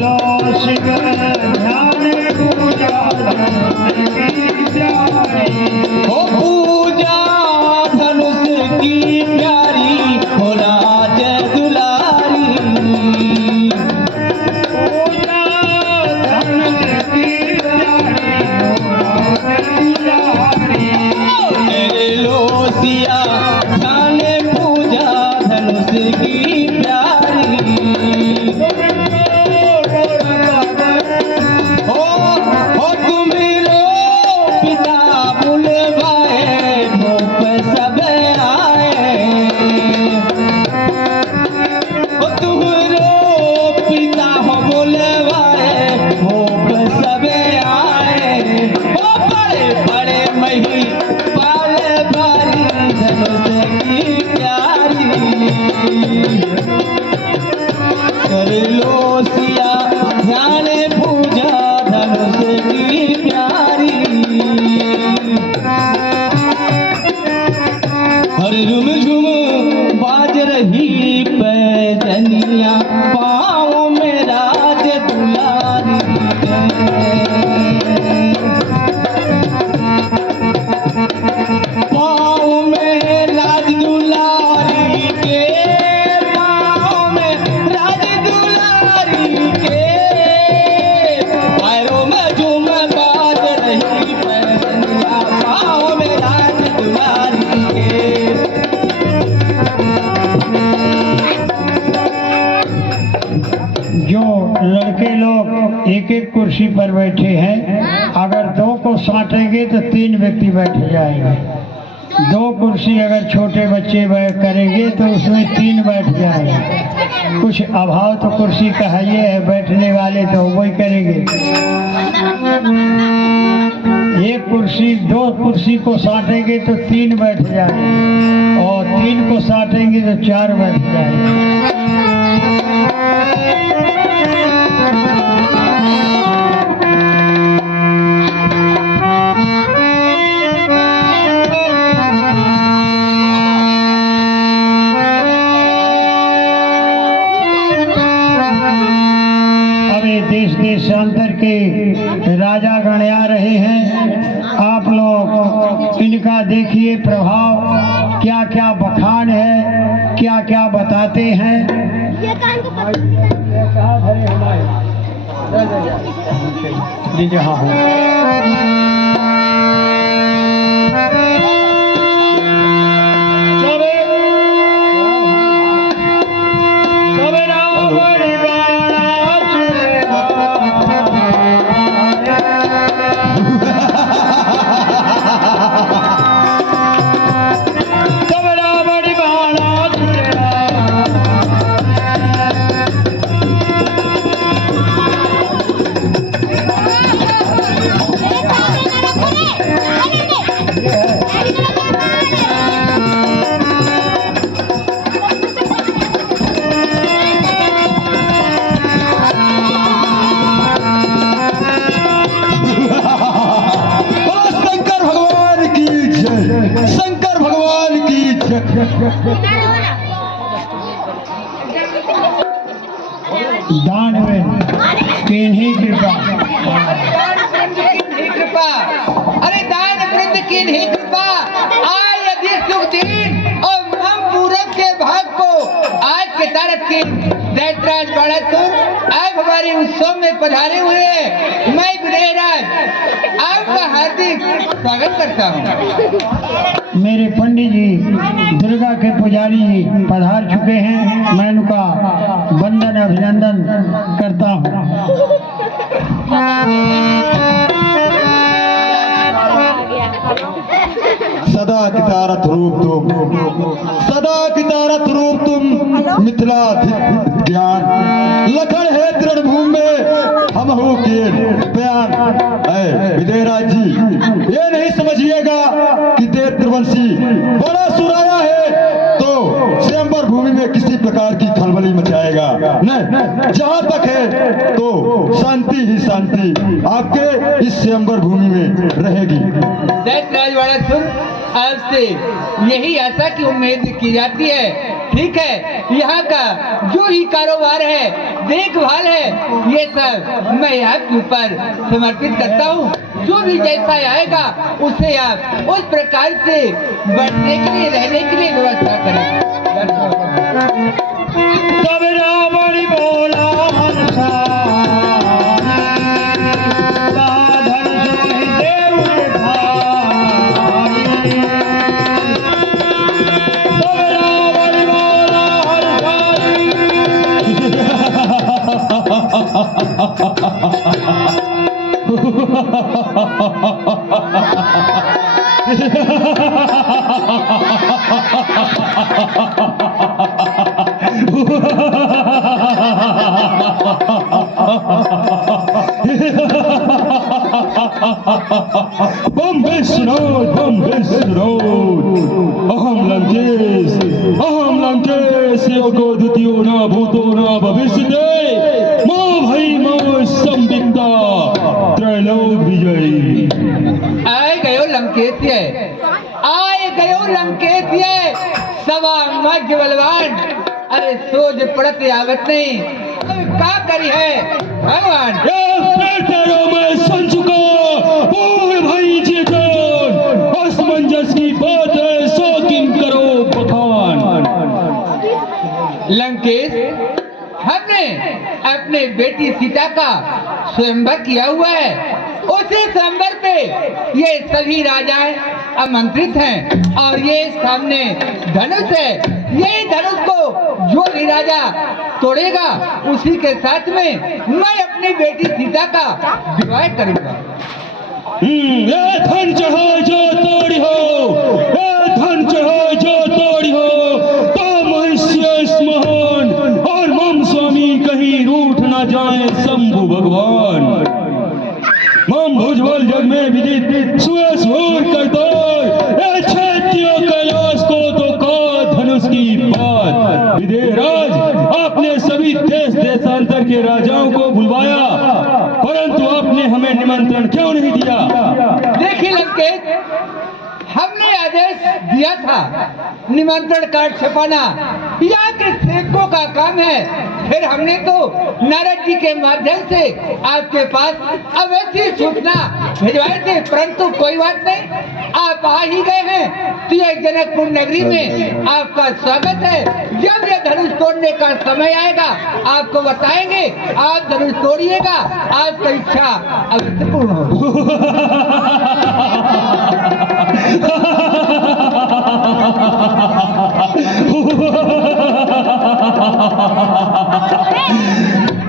बोलो शिव ध्यान पूजा ओ पूजा धनुष की प्यारी हो राज दुलारी पूजा धनुष की प्यारी हो राज दुलारी लो सिया ध्यान पूजा धनुष की प्यारी ओ तुम्हें पिता बुलवाए भूप सब आए ओ तुम्हारो पिता हो बुलवाए भूप सब आए ओ बड़े बड़े मही पाल भारी धनुष की प्यारी कर लो सिया ध्यान पूजा धनुष की प्यारी हर झुम झुम बाज रही पैजनिया पाँव में राज दुलारी पाँव में राज दुलारी के पाँव में राज दुलारी के पैरों में झूम बाज रही पैजनिया पाँव में राज दुलारी के जो लड़के लोग एक एक कुर्सी पर बैठे हैं, अगर दो को साटेंगे तो 3 व्यक्ति बैठ जाएंगे। 2 कुर्सी अगर छोटे बच्चे करेंगे तो उसमें 3 बैठ जाएंगे। कुछ अभाव तो कुर्सी का है, ये है बैठने वाले तो वही करेंगे। 1 कुर्सी 2 कुर्सी को साटेंगे तो 3 बैठ जाएंगे और 3 को साटेंगे तो 4 बैठ जाएंगे। देश देशांतर के राजा गण आ रहे हैं। आप लोग इनका देखिए प्रभाव, क्या क्या बखान है, क्या क्या बताते हैं। जी जहाँ हो शंकर भगवान की जय। दान में किन्हीं कृपा, अरे दान वृंद की नहीं कृपा आय यदि सुख दिन और हम पूरब के भाग को आज के तारक की दैतराज बाड़ासुर आप हमारे उत्सव में पधारे हुए हैं। मैं विनयराज आपका हार्दिक स्वागत करता हूँ। मेरे पंडित जी दुर्गा के पुजारी जी पधार चुके हैं, मैं उनका वंदन अभिनंदन करता हूँ। सदा की तारक रूप तुम, सदा की तारक रूप तुम, मिथिला ज्ञान लखन है दृढ़ भूमि में हम हो के बयान है। विजयराज जी ये नहीं समझिएगा कि देव त्रिवंशी बड़ा सुराया है तो स्वयंवर भूमि में किसी प्रकार की खलबली मचाएगा नहीं। जहाँ तक है तो शांति ही शांति आपके इस स्वयंवर भूमि में रहेगी। दैत्यराज बाणासुर, आपसे यही आशा की उम्मीद की जाती है। ठीक है, यहाँ का जो ही कारोबार है, देखभाल है, ये सब मैं आपके ऊपर समर्पित करता हूँ। जो भी जैसा आएगा उसे आप उस प्रकार से बैठने के लिए, रहने के लिए व्यवस्था करें। तब रावण बोला हंसा, बम्बे सुनोद अहम लंकेश योगो द्वितीयो न भूतो न भविष्यते मां भई मां संवित्ता त्रैलोक विजयी। आए गयो लंकेत्य, आए गयो लंकेत्य, सवा मध्य बलवान। अरे सोच पड़त आवत नहीं, अब का करी है भगवान। मैं सुन चुका पूरे भाई चेतन, असमंजस की बात है, शौकीन करो बखान। लंकेश, हमने अपने बेटी सीता का स्वयंवर किया हुआ है। उसी स्वयंवर पे ये सभी राजाएं आमंत्रित हैं और ये सामने धनुष है। ये धनुष को जो भी राजा तोड़ेगा उसी के साथ में मैं अपनी बेटी सीता का विवाह करूंगा। ये धन चाहे जो तोड़ी हो, ये धन चाहे जो तोड़ी हो, तो महेश्वर महान और मम स्वामी कहीं रूठ ना जाए शंभु भगवान। मम भुजबल जग में विदित सुयस भूर कर दो, क्षत्रिय कैलाश को तो का धनुष की बात। विदेहराज, आपने सभी देश देशांतर के राजाओं को बुलवाया, परंतु आपने हमें निमंत्रण क्यों नहीं दिया? देखिए लंकेश, हमने आदेश दिया था निमंत्रण कार्ड छपाना, यहाँ के सेवकों का काम है। फिर हमने तो नारद जी के माध्यम से आपके पास अवैध सूचना भिजवाए थे, परंतु कोई बात नहीं, आप आ ही गए हैं तो ये जनकपुर नगरी में आपका स्वागत है। जब ये धनुष तोड़ने का समय आएगा आपको बताएंगे, आप धनुष तोड़िएगा, आपकी इच्छा अवश्य पूर्ण होगी।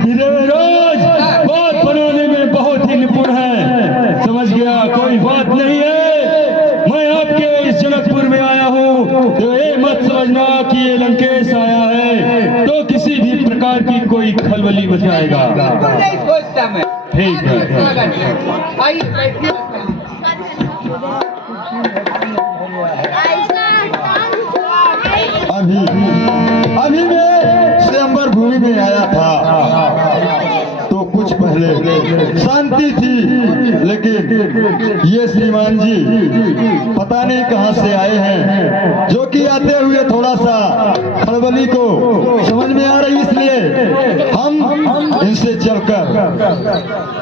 विदेहराज बात बनाने में बहुत ही निपुण है, समझ गया, कोई बात नहीं है। मैं आपके इस जनकपुर में आया हूँ तो ये मत समझना कि ये लंकेश आया है तो किसी भी प्रकार की कोई खलबली मचाएगा। बिल्कुल नहीं सोचता मैं। ठीक है। स्वागत है, आइए बैठिए। अभी मैं स्वयंवर भूमि में आया था तो कुछ पहले शांति थी, लेकिन ये श्रीमान जी पता नहीं कहां से आए हैं, जो कि आते हुए थोड़ा सा खलबली को समझ में आ रही, इसलिए हम इनसे चलकर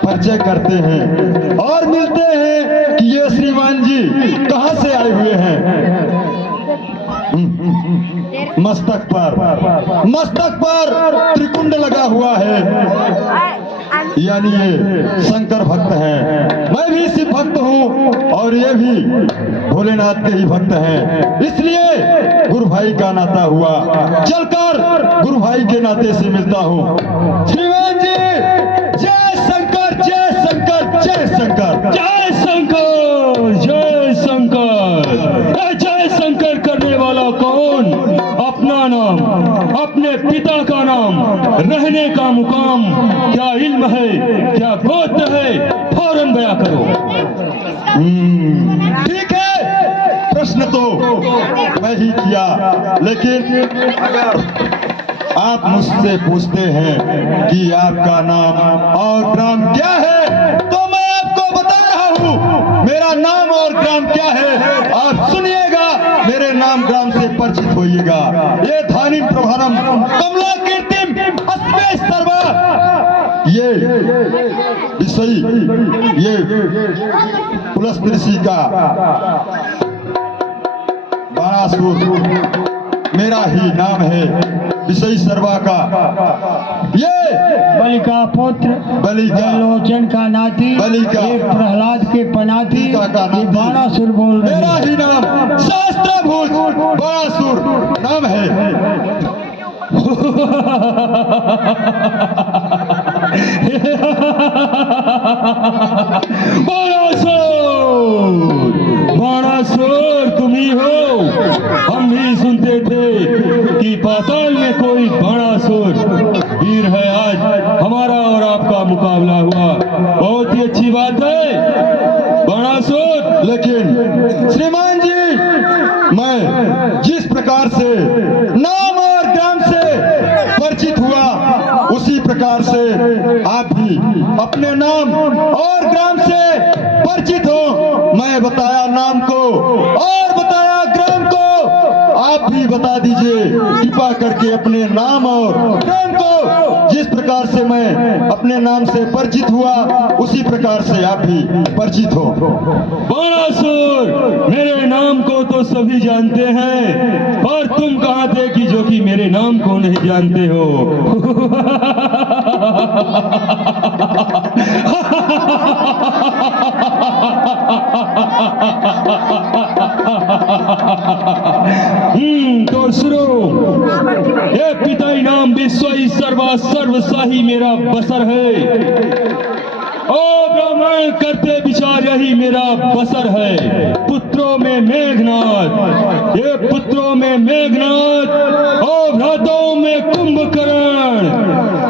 परिचय करते हैं और मिलते हैं कि ये श्रीमान जी कहां से आए हुए हैं। मस्तक पर त्रिकुंड लगा हुआ है, यानी ये शंकर भक्त हैं। मैं भी शिव भक्त हूँ और ये भी भोलेनाथ के ही भक्त हैं, इसलिए गुरु भाई का नाता हुआ, चलकर गुरु भाई के नाते से मिलता हूँ। श्रीमान जी, जय शंकर जय शंकर जय शंकर जय शंकर जय शंकर। जय शंकर करने वाला कौन? अपना नाम, अपने पिता का नाम, रहने का मुकाम, क्या इल्म है, क्या गोत्र है, फौरन बयां करो। ठीक है, प्रश्न तो मैं ही किया, लेकिन अगर आप मुझसे पूछते हैं कि आपका नाम और ग्राम क्या है, तो मैं आपको बता रहा हूँ मेरा नाम और ग्राम क्या है। आप सुनिएगा, मेरे नाम ग्राम से परिचित होइएगा। ये धानिम प्रभानम कमला कीर्तिम अस्मे सर्वा, ये विषय, ये पुलस्त्रिषि का बाणासुर मेरा ही नाम है, विषय सर्वा का ये बलि का पुत्र, बलि का लोचन का नाती, बलि का एक प्रहलाद के पनाती, का नाती, ये बाणासुर बोल रहे मेरा हैं। ही नाम शास्त्रभूत बाणासुर नाम है। बाणासुर तुम ही हो। हम भी सुनते थे कि पाताल में कोई बाणासुर वीर है। आज हमारा और आपका मुकाबला हुआ, बहुत ही अच्छी बात है बाणासुर। लेकिन श्रीमान जी, मैं जिस प्रकार से नाम और ग्राम से परिचित हुआ, उसी प्रकार से आप भी अपने नाम और ग्राम से परिचित हो। मैं बताया नाम को और बताया ग्राम को, आप भी बता दीजिए कृपा करके अपने नाम और ग्राम को। जिस प्रकार से मैं अपने नाम से परिचित हुआ, उसी प्रकार से आप भी परिचित हो। बाणासुर, मेरे नाम को तो सभी जानते हैं, और तुम कहाँ थे कि जो कि मेरे नाम को नहीं जानते हो। तो सुनो, ये पिताई नाम विश्वई सर्वा सर्वसाही मेरा बसर है। ओ ब्राह्मण करते विचार यही मेरा बसर है। पुत्रों में मेघनाथ, ये पुत्रों में मेघनाथ, और भ्राताओं में कुंभकर्ण,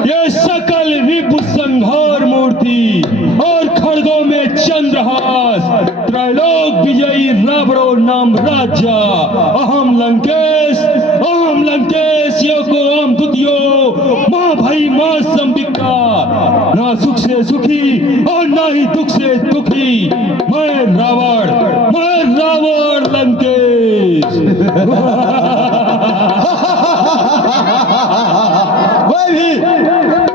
ये सकल रिपु संहार मूर्ति, और खड़गों में चंद्रहास, त्रैलोक विजयी रावणो नाम राजा। अहम लंकेश को अहम द्वितीयो, माँ भाई माँ संबिका, ना सुख से सुखी और ना ही दुख से दुखी। मैं रावण लंकेश।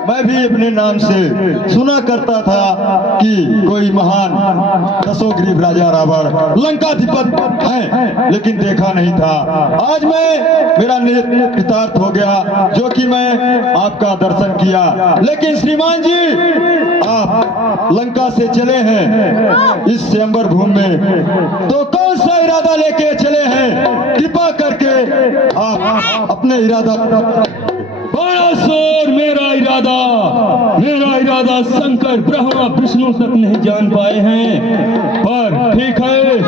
मैं भी अपने नाम से सुना करता था कि कोई महान दशोग्रीव राजा रावण लंकाधिपत है, लेकिन देखा नहीं था। आज मेरा नितार्थ हो गया, जो कि मैं आपका दर्शन किया। लेकिन श्रीमान जी, आप लंका से चले हैं इस स्वयंवर भूमि में, तो कौन सा इरादा लेके चले हैं? कृपा करके आप अपने इरादा। बाणासुर, मेरा इरादा शंकर ब्रह्मा विष्णु तक नहीं जान पाए हैं, पर ठीक है,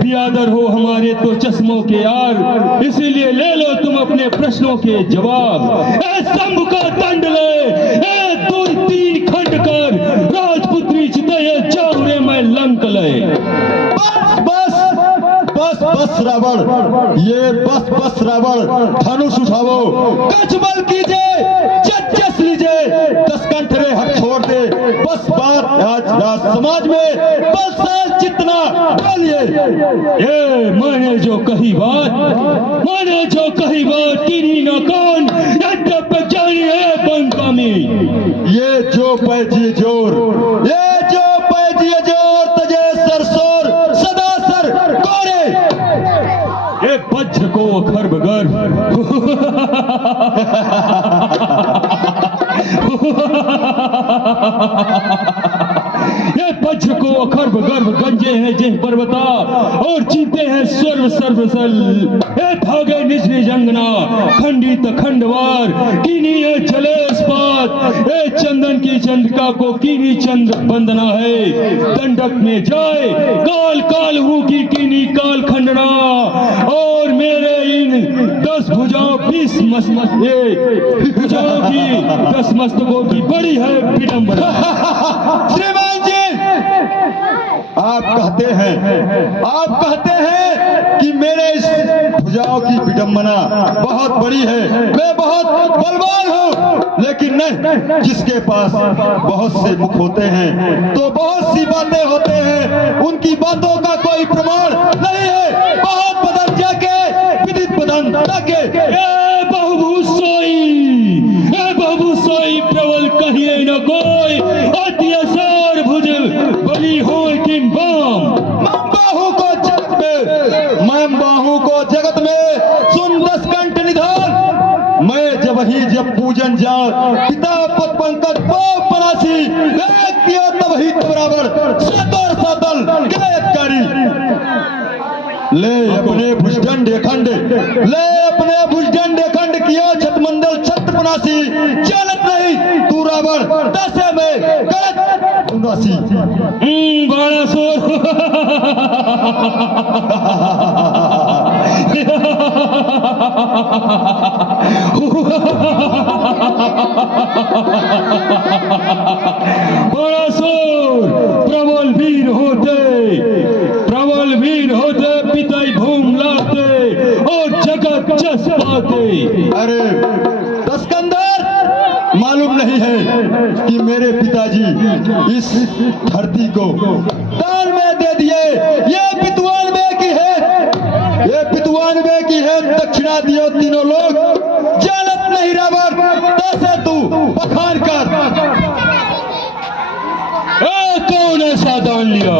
बियादर हो हमारे तो चश्मों के यार, इसीलिए ले लो तुम अपने प्रश्नों के जवाब। ए शंभु का दंड ले, ए 2-3 खंड कर, राजपुत्री चितये जाऊरे मैं लंक ले। बस रावण, ये बस रावण, धनुष उठाओ, कच बल कीजिए, जस लीजिए, 10 कंठरे हट छोड़ दे। बस बात आज समाज में बस जितना बोलिए। ये मैंने जो कही बात किन्हीं न कौन जानी है बंका में। ये जो पैजी जोर तजे सरसोर सदा सर कोरे, ये वज्र को खर्ब गर्भ, ये वज्र को अखर्ब गर्भ गंजे हैं जिन पर्वता, और जीते हैं स्वर्व सर्वसल। ए भागे निज निज अंगना, खंडित खंडवार, कीनी है चले स्पात। ए चंदन की चंद्रिका को कीनी चंद्र वंदना है। दंडक में जाए काल काल की कीनी काल खंडना, और मेरे इन 10 भुजाओं 20 भुजाओं की 10 मस्तकों की बड़ी है विडंबना। श्रीमान जी, आप कहते हैं कि मेरे इस भुजाओं की विडंबना बहुत बड़ी है, मैं बहुत बलवान हूँ, लेकिन नहीं, जिसके पास बहुत से मुख होते हैं तो बहुत सी बातें होते हैं, उनकी बातों का कोई प्रमाण नहीं है। बहुत बदन जाके विदित बदन जाके बहुभूसोई प्रबल कहिए न कोई, अत्याचार भुज बली हो किम बाम। मैं बाहू को जगत में सुन 10 कंठ निधान। मैं जब पूजन जाऊं पिता पद पंकज बाप परासी, एक किया तब ही बराबर सतर सतल गायकारी। ले अपने भुजदंड खंड, ले अपने भुजदंड खंड किया छतमंडल छत्र पनासी, चलत नहीं तू रावण दसे में गलत उनासी। बाणासुर बाणासुर प्रबल वीर होते पिताई भूम लाते और जगत जस पाते। अरे दस्कंदर, मालूम नहीं है कि मेरे पिताजी इस धरती को दान में दे दिए। ये पितुआनवे की है, ये पितुआनवे की है, दक्षिणा दियो तीनों लोग, जानत नहीं रावण तैसे तू बखान कर। कौन ऐसा दान लिया,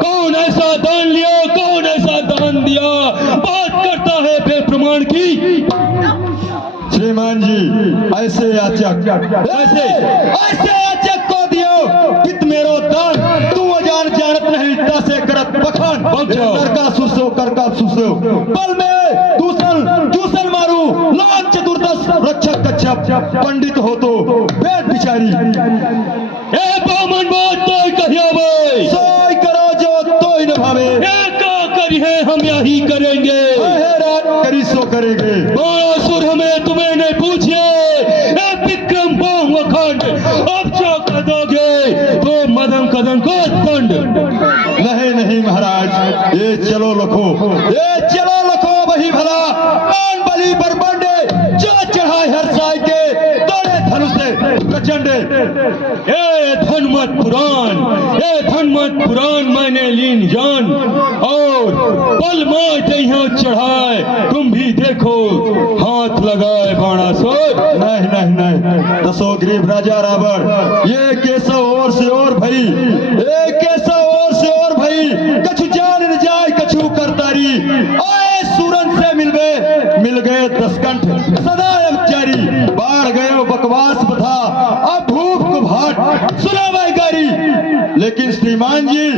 कौन ऐसा दान लिया, कौन ऐसा दान दिया, बात करता है बेप्रमाण की। श्रीमान जी ऐसे याचक, ऐसे याचक को दियो पित मेरो दान, तू अजान जानत नहीं तैसे करत बखान। करका सुसो पल में दूसर मारू, लाख चतुर्दश रक्षक कच्छप, पंडित हो तो वेद बिचारी। ए बामन बात तो कहियो भाई, सोई करो जो तो ही निभावे, का करी है हम यही करेंगे, करी सो करेंगे। बाणासुर हमें तुम्हें नहीं पूछे, विक्रम बाहुं अखंड, अब जो कदोगे तो मदन कदम को दंड। नहीं महाराज, ये चलो लखो वही भला, मान बलि बरबंडे जो चढ़ाए हर साई के, तोड़े धनुष से प्रचंडे। ए धनमत पुराण मैंने लीन जान, और पल मार यहाँ चढ़ाए तुम भी देखो हाथ लगाए बाणासुर। नहीं दसो ग्रीव राजा रावण, ये केसव और से और भई, ये केसव और से और भई, कछु जान न जाए कछु करतारी, आए सूरन से मिल गए 10 कंठ सदा जारी, बाढ़ गए बकवास बथा अब भूख को भाट सुना गारी। लेकिन श्रीमान जी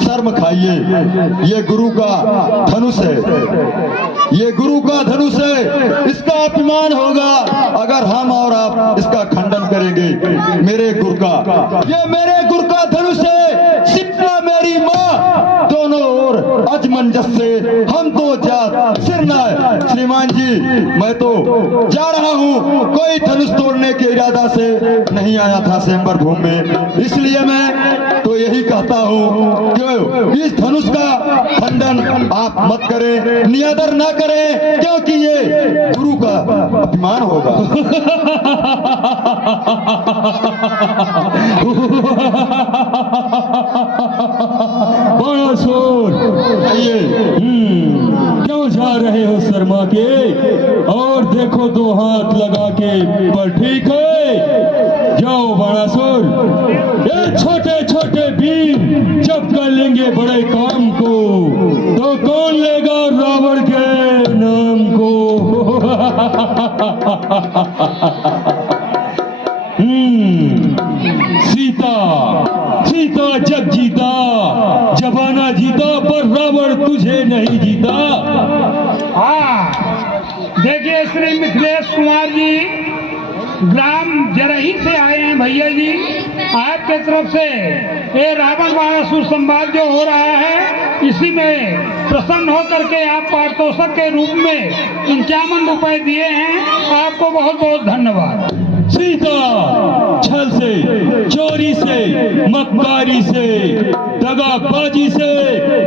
शर्म खाइए, ये गुरु का धनुष है, ये गुरु का धनुष है, इसका अपमान होगा अगर हम और आप इसका खंडन करेंगे। मेरे गुरु का, ये मेरे गुरु का धनुष है, शीतला मेरी माँ, दोनों ओर अजमंजस से हम तो जात सिरना है। श्रीमान जी मैं तो जा रहा हूँ, कोई धनुष तोड़ने के इरादा से नहीं आया था स्वयंवर भूमि में, इसलिए मैं तो यही कहता हूँ कि इस धनुष का खंडन आप मत करें, नियादर ना करें, क्योंकि ये गुरु का अपमान होगा। बाणासुर क्यों जा रहे हो शर्मा के, और देखो 2 हाथ लगा के, पर ठीक है जाओ बाणासुर। ये छोटे छोटे वीर जब कर लेंगे बड़े काम को, तो कौन लेगा रावण के नाम को। सीता जग जीता, जमाना जीता, पर रावण तुझे नहीं जीता। हाँ, देखिए श्री मिथिलेश कुमार जी ग्राम जरही से आए हैं भैया जी, आपके तरफ से ये रावण बाणासुर संवाद जो हो रहा है, इसी में प्रसन्न होकर के आप पारितोषिक के रूप में 51 रुपए दिए हैं, आपको बहुत बहुत धन्यवाद। सीता छल से, चोरी से मक्कारी से, दगाबाजी से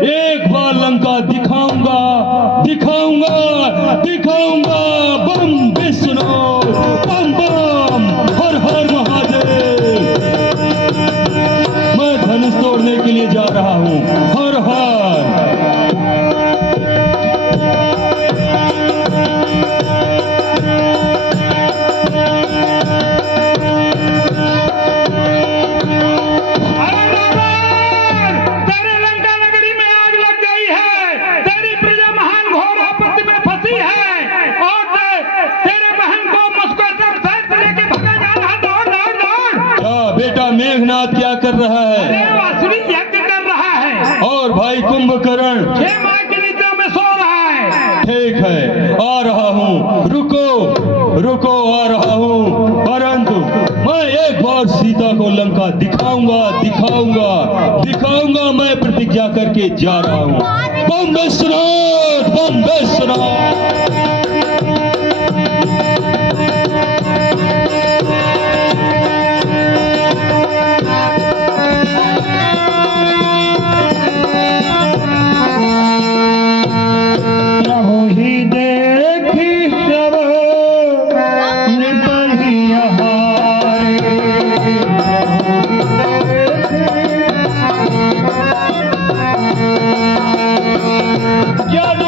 एक बार लंका दिखाऊंगा, दिखाऊंगा, दिखाऊंगा। बम विष्णु, बम बम, हर हर महादेव। मैं धनुष तोड़ने के लिए जा रहा हूँ। हर हर। अरे रावण, तेरे लंका नगरी में आग लग गई है, तेरी प्रजा महान घोर आपत्ति में फंसी है और तेरे बहन को मुझको सहित लेके भगा जा रहा। दौड़ दौड़ दौड़। क्या बेटा मेघनाथ क्या कर रहा है? अरे वो असली यज्ञ कर रहा है और भाई कुंभकर्ण 6 माह की निद्रा में सो रहा है। ठीक है, आ रहा हूँ। रुको रुको, आ रहा हूँ। परंतु मैं एक बार सीता को लंका दिखाऊंगा, दिखाऊंगा, दिखाऊंगा। मैं प्रतिज्ञा करके जा रहा हूँ। बम विश्वनाथ, बम विश्वनाथ। प्रभु ही देखी सब निपहिया हारे। जब